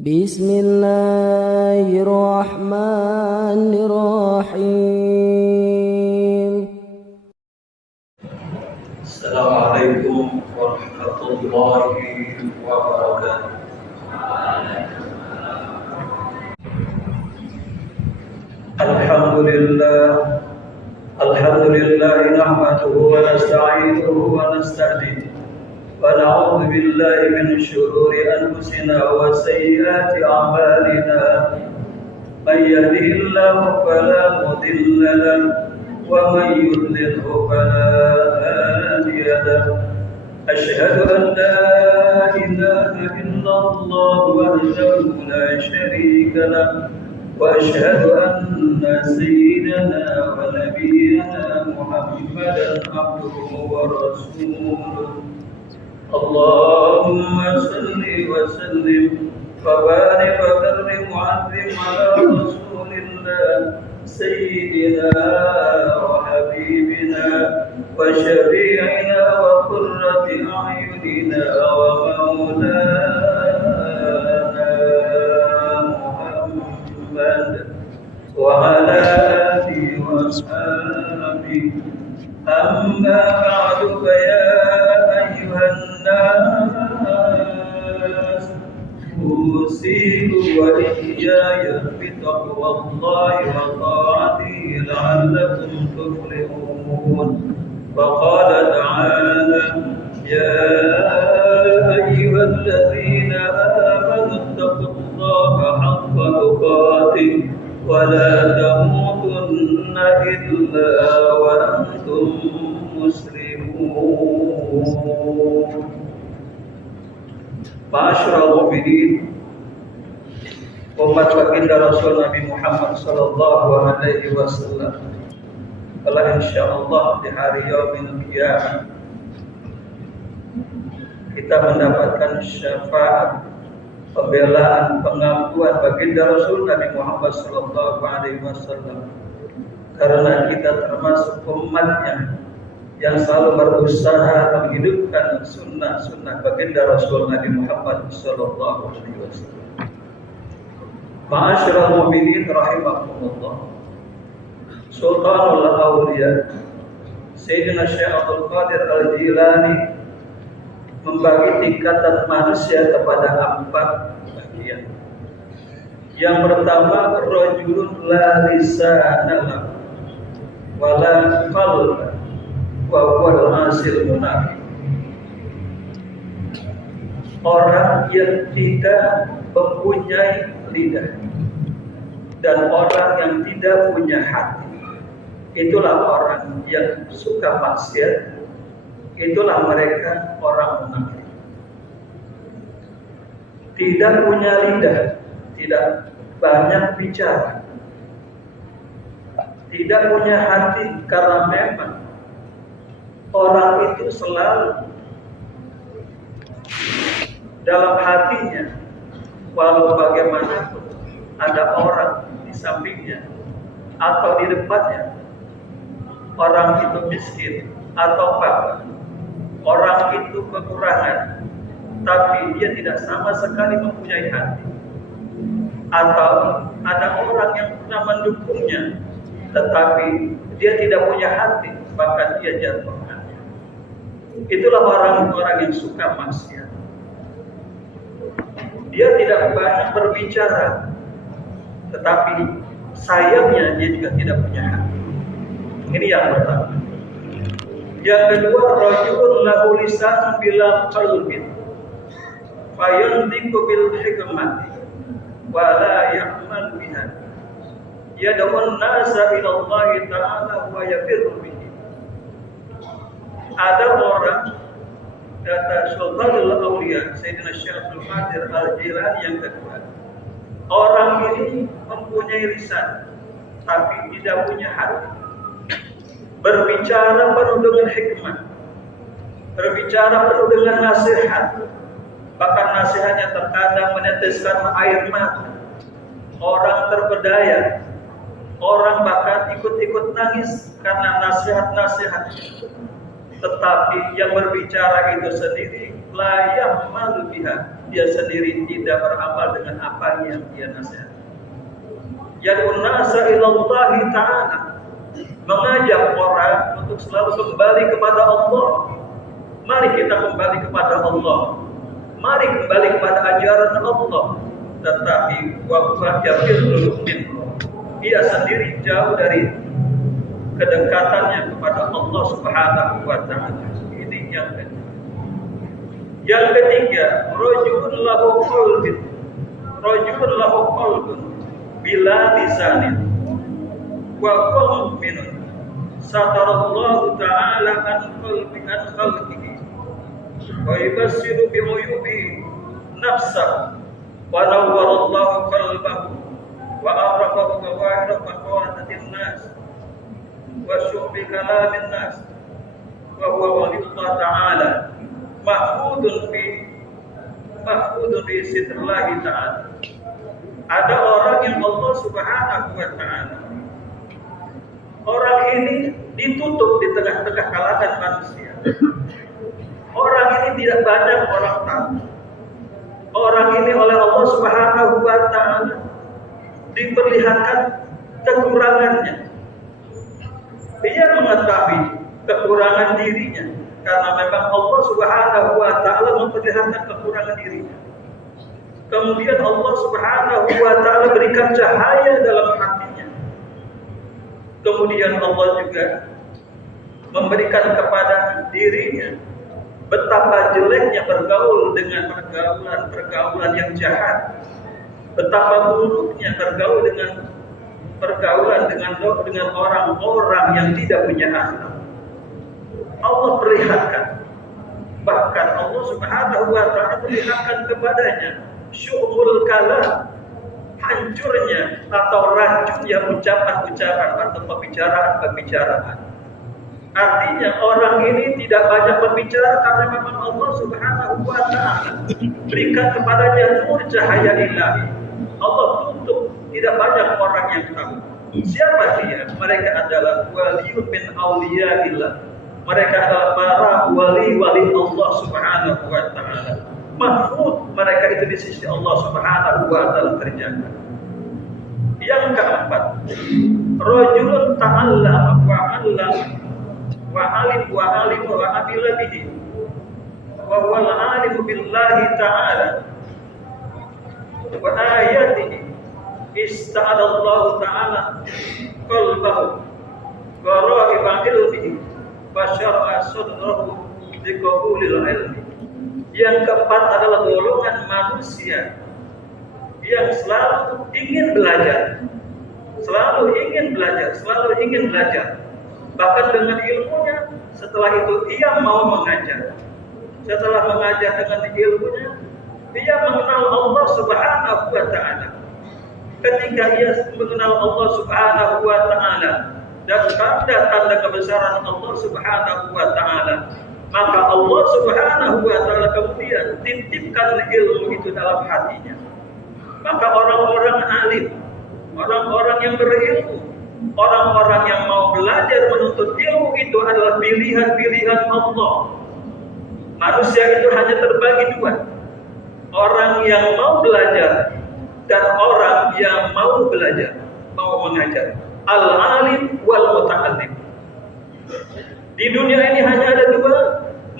Bismillahirrahmanirrahim. Assalamualaikum warahmatullahi wabarakatuh. Alhamdulillah nahmaduhu wa nasta'inuhu wa nasta'dinuhu wa na'udzu billahi min shururi anfusina wa sayyiati a'malina. May yahdihillahu fala mudilla lahu wa may yudlilhu fala hadiya lahu. Asyhadu an la ilaha illallah wahdahu la syarika lahu وأشهد أن سيدنا ونبينا محمدا عبده ورسوله. اللهم صل وسلم وبارك وكرم وعظم على رسول الله سيدنا وحبيبنا وشفيعنا وقرة أعيننا ومولانا وعلى آله وأصحابه. أما بعد فيا أيها الناس أوصيكم وإياي بتقوى الله وطاعته لعلكم تفلحون. وقال تعالى: يا أيها الذين آمنوا اتقوا الله حق تقاته ولا تموتن إلا وأنتم مسلمون. Ma'asyiral mu'minin, umat baginda Rasul Nabi Muhammad sallallahu alaihi wasallam, kalau insyaallah di hari yaumil qiyamah kita mendapatkan syafaat, pembelaan, pengakuan baginda Rasul Nabi Muhammad sallallahu alaihi wasallam, karena kita termasuk umatnya yang selalu berusaha menghidupkan sunnah-sunnah baginda Rasul Nabi Muhammad sallallahu alaihi wasallam. Ma'asyiral mu'minin rahimakumullah. Sultanul Awliya Sayyidina Syekh Abdul Qadir Al-Jilani membagi tingkatan manusia kepada 4 bagian. Yang pertama, rajulun la lisana lahu wa la qalba wa huwa al-asil munafiq. Orang yang tidak mempunyai lidah dan orang yang tidak punya hati, itulah orang yang suka maksiat. Itulah mereka orang munafik. Tidak punya lidah, tidak banyak bicara, tidak punya hati, karena memang orang itu selalu dalam hatinya, walau bagaimanapun ada orang di sampingnya atau di depannya, orang itu miskin atau fakir, orang itu kekurangan, tapi dia tidak sama sekali mempunyai hati. Atau ada orang yang pernah mendukungnya, tetapi dia tidak punya hati, bahkan dia jatuh hati. Itulah orang-orang yang suka maksiat. Dia tidak banyak berbicara, tetapi sayangnya dia juga tidak punya hati. Ini yang pertama. Yang kedua, rajulun lahu lisanun bila qalbin fayantiqu bil hikmati wa la ya'mal biha yad'un nasa ila Allah ta'ala wa yafirru bihi. Ada orang, kata Sultanul Awliya Sayyidina Syekh Abdul Qadir Al-Jilani, yang kedua, orang ini mempunyai lisan tapi tidak punya hati. Berbicara penuh dengan hikmah, berbicara penuh dengan nasihat, bahkan nasihatnya terkadang meneteskan air mata. Orang terpedaya, orang bahkan ikut-ikut nangis karena nasihat-nasihat. Tetapi yang berbicara itu sendiri la ya'malu biha, dia sendiri tidak beramal dengan apa yang dia nasihat. Yad'un nasa ilallahi ta'ala, mengajak orang untuk selalu kembali kepada Allah. Mari kita kembali kepada Allah. Mari kembali kepada ajaran Allah. Tetapi wabah jafirul min, dia sendiri jauh dari kedekatannya kepada Allah Subhanahu wa ta'ala. Ini yang kedua. Yang ketiga, rajulun lahu qalbun, rajulun lahu qalbun bila lisanin wa huwa mu'minun satarallahu ta'ala an khalqihi wa yubassiru bi uyubi nafsahu wa nawwarallahu qalbahu wa arafahu zawahira maqalatin nas wa syu'bi kalamin nas wa huwa waliyullah ta'ala mahfudun fi sitrillahi ta'ala. Ada orang yang Allah Subhanahu wa ta'ala, orang ini ditutup di tengah-tengah kalangan manusia. Orang ini tidak banyak orang tahu. Orang ini oleh Allah Subhanahu wa ta'ala diperlihatkan kekurangannya. Dia mengetahui kekurangan dirinya karena memang Allah Subhanahu wa ta'ala memperlihatkan kekurangan dirinya. Kemudian Allah Subhanahu wa ta'ala berikan cahaya dalam hatinya. Kemudian Allah juga memberikan kepada dirinya betapa jeleknya bergaul dengan pergaulan yang jahat. Betapa buruknya bergaul dengan pergaulan dengan orang-orang yang tidak punya akhlak. Allah perlihatkan. Bahkan Allah Subhanahu wa ta'ala perlihatkan kepadanya syu'ul kalam, hancurnya atau racunnya ucapan-ucapan atau pembicaraan-pembicaraan. Artinya orang ini tidak banyak berbicara karena memang Allah Subhanahu wa ta'ala berikan kepadanya nur cahaya ilahi. Allah tutup, tidak banyak orang yang tahu. Siapa dia? Mereka adalah waliyun min awliyaillah. Mereka adalah para wali-wali Allah Subhanahu wa ta'ala. Mahfud, mereka itu di sisi Allah Subhanahu wa ta'ala terjaga. Yang keempat, rajulun ta'allama wa 'allama wa 'alim wa 'alima wa 'amila bihi wa huwa al-'alimu billahi ta'ala wa ayatihi ista'ala Allah ta'ala qalbahu wa ra'iba ilmihi wa syara'a sadrahu liqabulil ilmi. Yang keempat adalah golongan manusia yang selalu ingin belajar, selalu ingin belajar. Bahkan dengan ilmunya, setelah itu ia mau mengajar. Setelah mengajar dengan ilmunya, ia mengenal Allah Subhanahu wa ta'ala. Ketika ia mengenal Allah Subhanahu wa ta'ala dan tanda-tanda kebesaran Allah Subhanahu wa ta'ala, maka Allah Subhanahu wa ta'ala kemudian titipkan ilmu itu dalam hatinya. Maka orang-orang alim, orang-orang yang berilmu, orang-orang yang mau belajar menuntut ilmu itu adalah pilihan-pilihan Allah. Manusia itu hanya terbagi dua, orang yang mau belajar dan orang yang mau belajar, mau mengajar. Al-alim wal muta'allim. Di dunia ini hanya ada dua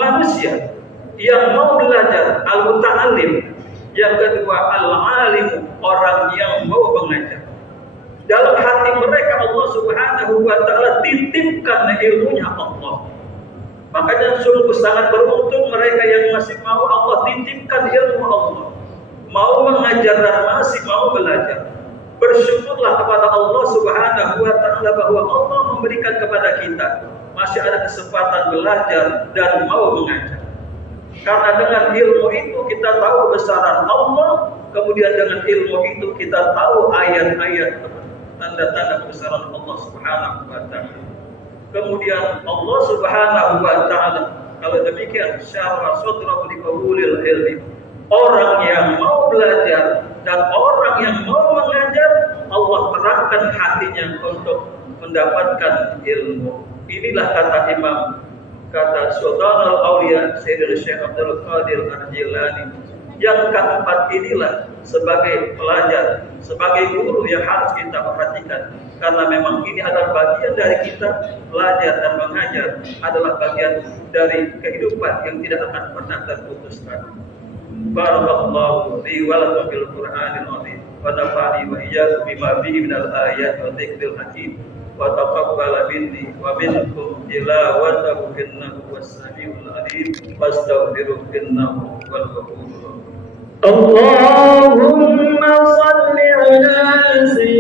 manusia, yang mau belajar, al-muta'allim. Yang kedua, al-alim, orang yang mau mengajar. Dalam hati mereka Allah Subhanahu wa ta'ala titipkan ilmunya Allah. Makanya sungguh sangat beruntung mereka yang masih mau Allah titipkan ilmu Allah, mau mengajar dan masih mau belajar. Bersyukurlah kepada Allah Subhanahu wa ta'ala bahwa Allah memberikan kepada kita masih ada kesempatan belajar dan mau mengajar. Karena dengan ilmu itu kita tahu besaran Allah, kemudian dengan ilmu itu kita tahu ayat-ayat tanda-tanda kebesaran Allah Subhanahu wa ta'ala. Kemudian Allah Subhanahu wa ta'ala, kalau demikian syarah sadrahu liqabulil ilmi. Orang yang mau belajar dan orang yang mau mengajar, Allah terangkan hatinya untuk mendapatkan ilmu. Inilah kata Imam Kata Sultan Al-Auliya Sayyidina Syekh Abdul Qadir Al-Jilani, yang keempat inilah sebagai pelajar, sebagai guru yang harus kita perhatikan, karena memang ini adalah bagian dari kita belajar dan mengajar, adalah bagian dari kehidupan yang tidak akan pernah terputuskan. Barakallahu li wa lakum bil Qur'anil azim wa nafa'ani wa iyyakum bima fihi minal ayati wa dzikril hakim wa taqabbal minni wa minkum tilawatahu innahu was-sami'ul 'alim wastaghfiruhu innahu huwal ghafurur rahim. اللهم صل على سيدنا